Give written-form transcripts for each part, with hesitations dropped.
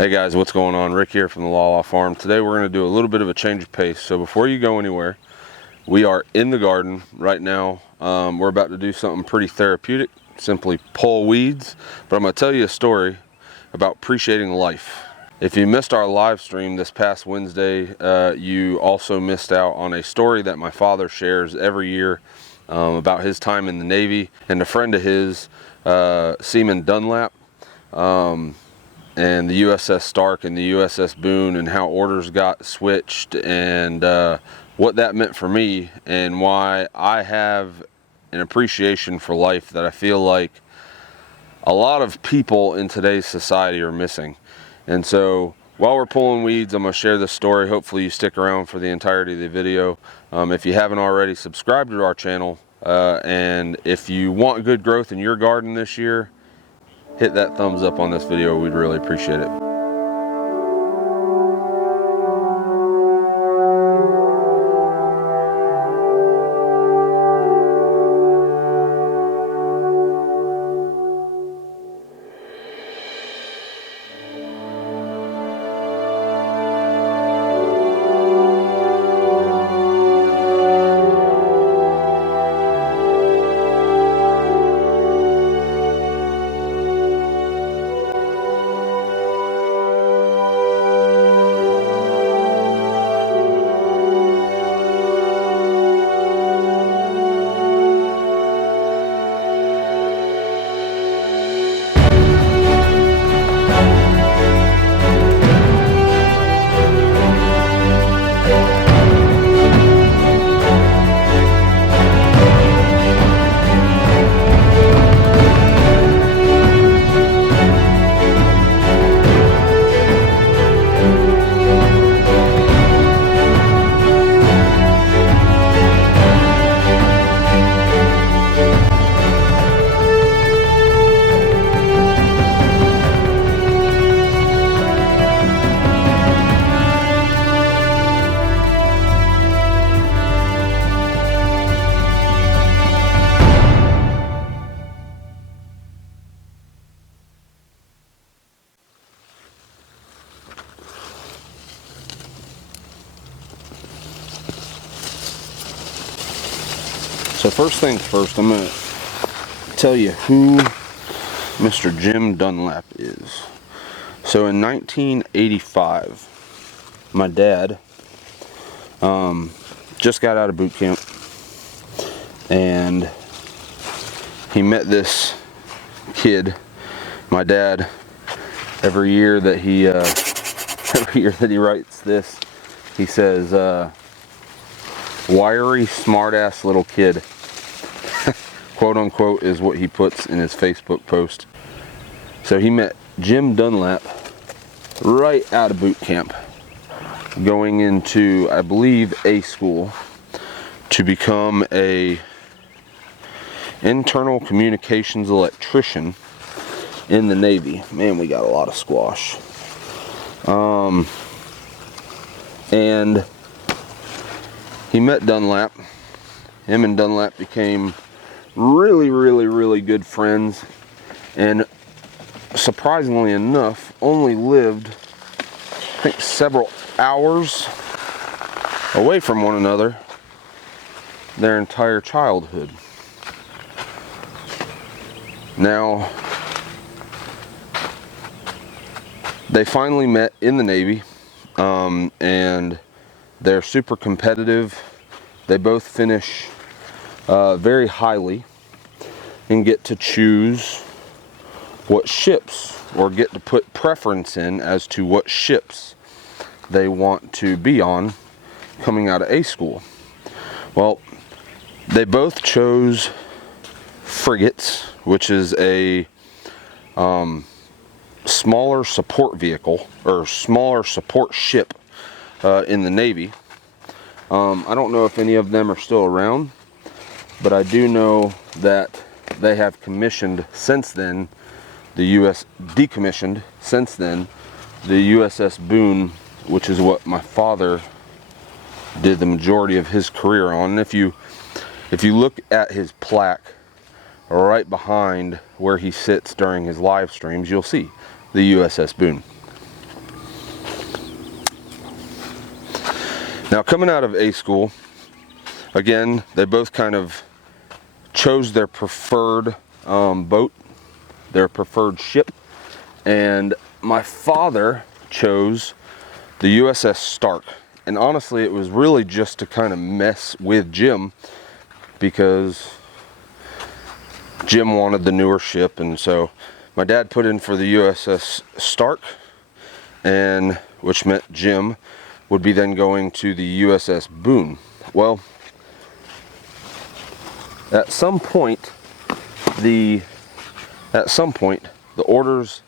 Hey guys, what's going on? Rick here from the Law Farm. Today we're going to do a little bit of a change of pace. So before you go anywhere, we are in the garden right now. We're about to do something pretty therapeutic, simply pull weeds. But I'm going to tell you a story about appreciating life. If you missed our live stream this past Wednesday, you also missed out on a story that my father shares every year about his time in the Navy and a friend of his, Seaman Dunlap. And the USS Stark and the USS Boone, and how orders got switched, and what that meant for me, and why I have an appreciation for life that I feel like a lot of people in today's society are missing. And so while we're pulling weeds, I'm going to share this story. Hopefully you stick around for the entirety of the video. If you haven't already, subscribe to our channel, and if you want good growth in your garden this year, hit that thumbs up on this video. We'd really appreciate it. So first things first, I'm going to tell you who Mr. Jim Dunlap is. So in 1985, my dad just got out of boot camp, and he met this kid. My dad, every year that he writes this, he says, wiry, smart-ass little kid, quote unquote, is what he puts in his Facebook post. So he met Jim Dunlap right out of boot camp, going into, I believe, A school to become a internal communications electrician in the Navy. Man, we got a lot of squash. And he met Dunlap. Him and Dunlap became really good friends, and surprisingly enough, only lived, I think, several hours away from one another their entire childhood. Now, they finally met in the Navy, and they're super competitive. They both finish very highly and get to choose what ships, or get to put preference in as to what ships they want to be on coming out of A school. Well, they both chose frigates, which is a smaller support vehicle, or smaller support ship in the Navy. I don't know if any of them are still around, but I do know that they have commissioned since then, decommissioned since then, the USS Boone, which is what my father did the majority of his career on. And if you look at his plaque right behind where he sits during his live streams, you'll see the USS Boone. Now, coming out of A school, again, they both kind of chose their preferred boat, their preferred ship, and my father chose the USS Stark. And honestly, it was really just to kind of mess with Jim, because Jim wanted the newer ship, and so my dad put in for the USS Stark, and which meant Jim would be then going to the USS Boone. Well, at some point the orders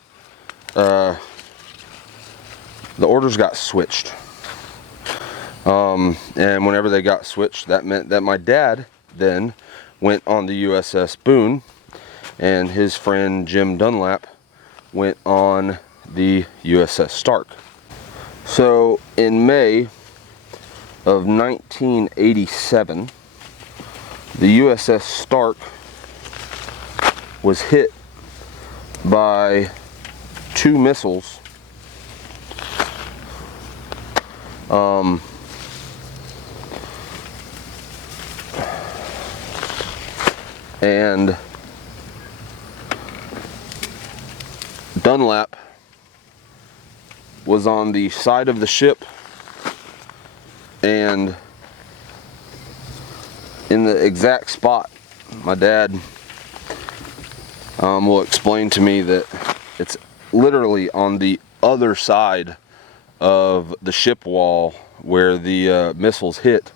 got switched, and whenever they got switched, that meant that my dad then went on the USS Boone, and his friend Jim Dunlap went on the USS Stark. So in May of 1987, the USS Stark was hit by 2 missiles and Dunlap was on the side of the ship, and in the exact spot, my dad will explain to me that it's literally on the other side of the ship wall where the missiles hit.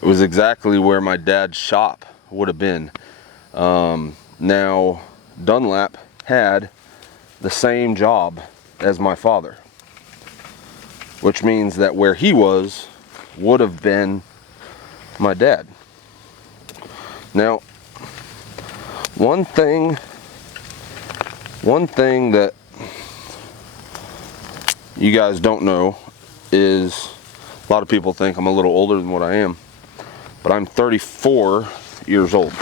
It was exactly where my dad's shop would have been. Now, Dunlap had the same job as my father, which means that where he was would have been my dad. Now, one thing that you guys don't know is, a lot of people think I'm a little older than what I am, but I'm 34 years old.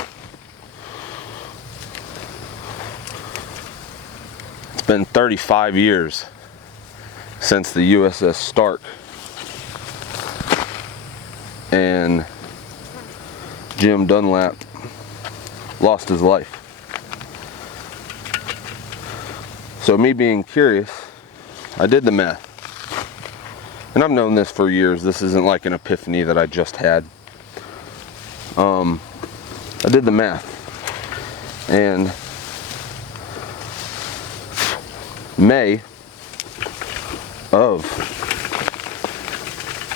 It's been 35 years since the USS Stark and Jim Dunlap lost his life. So me being curious, I did the math. And I've known this for years. This isn't like an epiphany that I just had. I did the math. And May of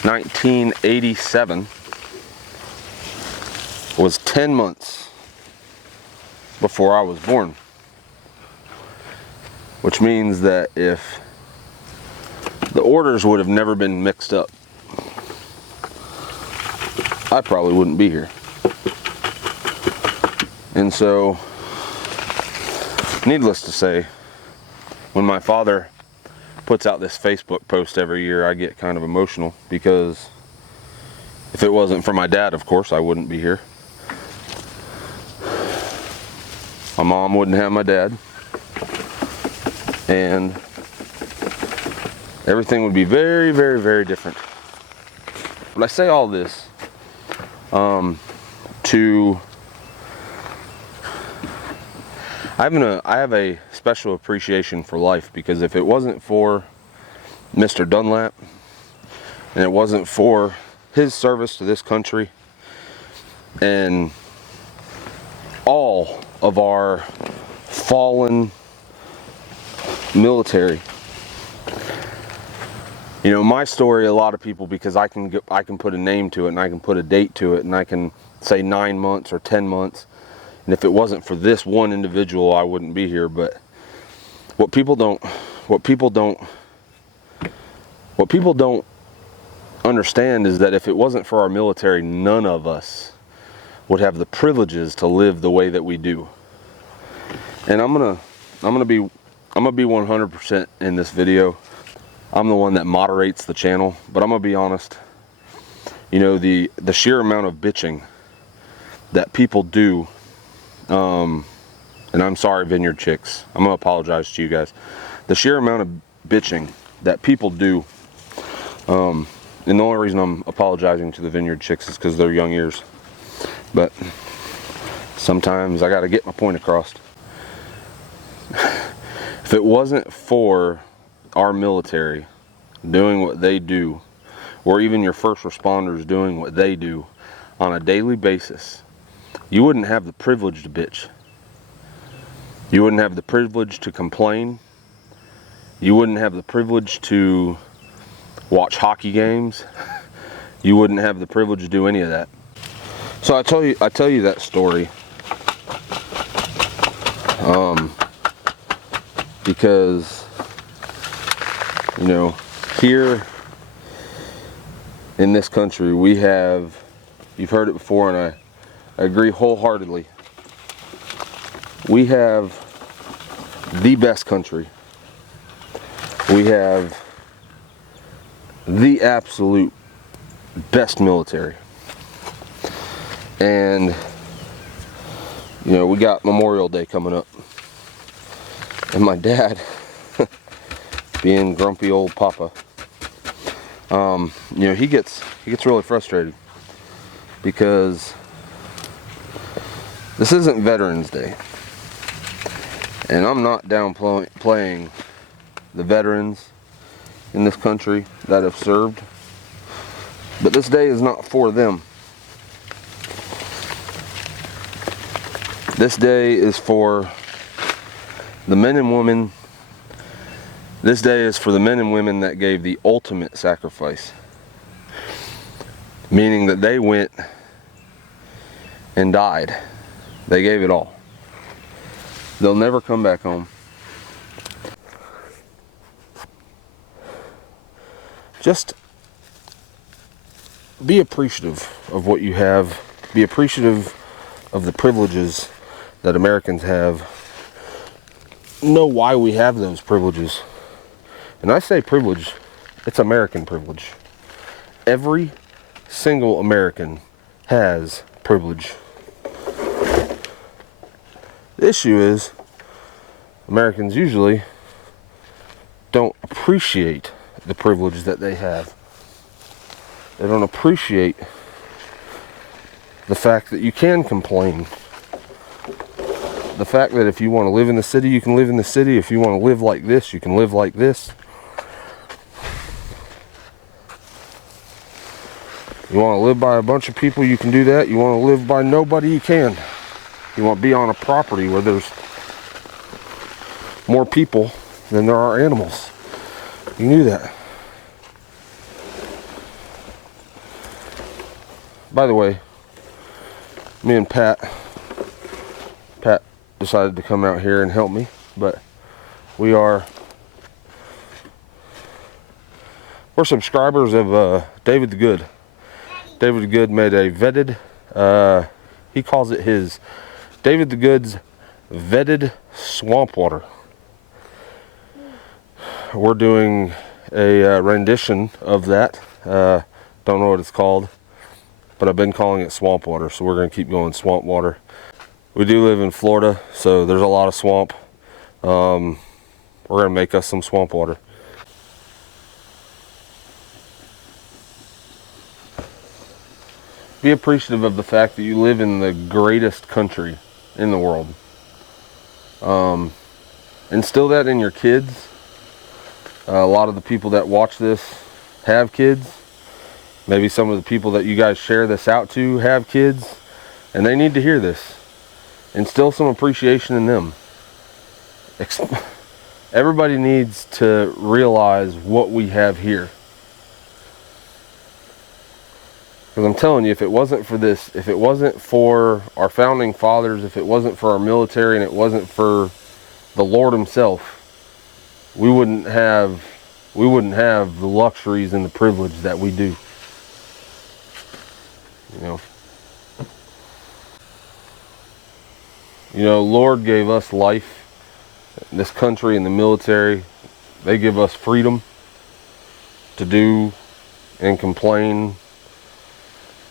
1987 was 10 months before I was born. Which means that if the orders would have never been mixed up, I probably wouldn't be here. And so, needless to say, when my father puts out this Facebook post every year, I get kind of emotional, because if it wasn't for my dad, of course, I wouldn't be here. My mom wouldn't have my dad, and everything would be very, very, very different. But I say all this I have a special appreciation for life, because if it wasn't for Mr. Dunlap, and it wasn't for his service to this country, and all of our fallen military, you know, my story, a lot of people, because I can put a name to it, and I can put a date to it, and I can say 9 months or 10 months, and if it wasn't for this one individual, I wouldn't be here. But what people don't understand is that if it wasn't for our military, none of us would have the privileges to live the way that we do. And I'm gonna be 100% in this video. I'm the one that moderates the channel, but I'm gonna be honest. You know, the sheer amount of bitching that people do, and I'm sorry, Vineyard Chicks, I'm gonna apologize to you guys. The sheer amount of bitching that people do And the only reason I'm apologizing to the Vineyard chicks is because they're young ears. But sometimes I got to get my point across. If it wasn't for our military doing what they do, or even your first responders doing what they do on a daily basis, you wouldn't have the privilege to bitch. You wouldn't have the privilege to complain. You wouldn't have the privilege to watch hockey games. You wouldn't have the privilege to do any of that. So I tell you that story because, you know, here in this country we have, you've heard it before and I agree wholeheartedly, we have the best country. We have the absolute best military. And, you know, we got Memorial Day coming up. And my dad, being grumpy old papa, you know, he gets really frustrated because this isn't Veterans Day. And I'm not downplaying the veterans in this country that have served, but this day is not for them. This day is for the men and women. This day is for the men and women that gave the ultimate sacrifice, meaning that they went and died. They gave it all. They'll never come back home. Just be appreciative of what you have. Be appreciative of the privileges that Americans have. Know why we have those privileges. And I say privilege, it's American privilege. Every single American has privilege. The issue is, Americans usually don't appreciate the privilege that they have. They don't appreciate the fact that you can complain. The fact that if you want to live in the city, you can live in the city. If you want to live like this, you can live like this. You want to live by a bunch of people, you can do that. You want to live by nobody, you can. You want to be on a property where there's more people than there are animals, you can do that. By the way, me and Pat decided to come out here and help me, but we're subscribers of David the Good. David the Good made a vetted, he calls it his David the Good's vetted swamp water. We're doing a rendition of that. Don't know what it's called, but I've been calling it swamp water, so we're going to keep going swamp water. We do live in Florida, so there's a lot of swamp. We're going to make us some swamp water. Be appreciative of the fact that you live in the greatest country in the world. Instill that in your kids. A lot of the people that watch this have kids. Maybe some of the people that you guys share this out to have kids, and they need to hear this. Instill some appreciation in them. Everybody needs to realize what we have here. Because I'm telling you, if it wasn't for this, if it wasn't for our founding fathers, if it wasn't for our military, and it wasn't for the Lord himself, we wouldn't have the luxuries and the privilege that we do. You know, Lord gave us life, this country and the military. They give us freedom to do and complain,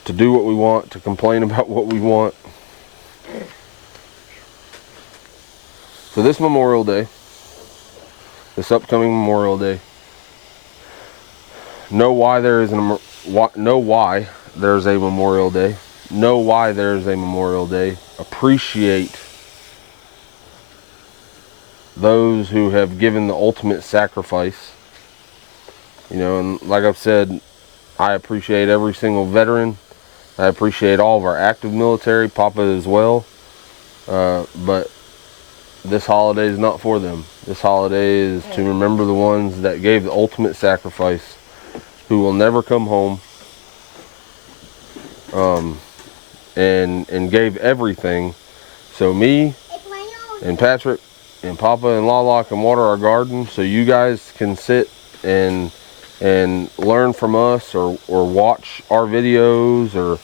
to do what we want, to complain about what we want. So this Memorial Day, this upcoming Memorial Day, Know why there is know why there's a Memorial Day. Know why there's a Memorial Day. Appreciate those who have given the ultimate sacrifice. You know, and like I've said, I appreciate every single veteran. I appreciate all of our active military, Papa as well. But this holiday is not for them. This holiday is to remember the ones that gave the ultimate sacrifice, who will never come home, and gave everything. So me and Patrick and Papa and Lala can water our garden, so you guys can sit and learn from us, or watch our videos, or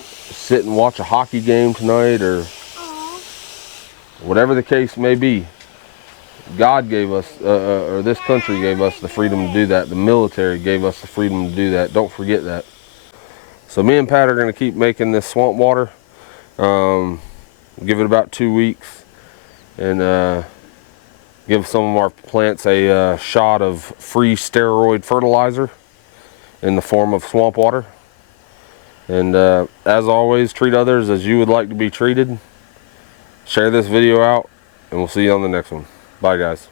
sit and watch a hockey game tonight, or whatever the case may be. God gave us, or this country gave us the freedom to do that. The military gave us the freedom to do that. Don't forget that. So me and Pat are going to keep making this swamp water. Give it about 2 weeks, and give some of our plants a shot of free steroid fertilizer in the form of swamp water. And as always, treat others as you would like to be treated. Share this video out, and we'll see you on the next one. Bye, guys.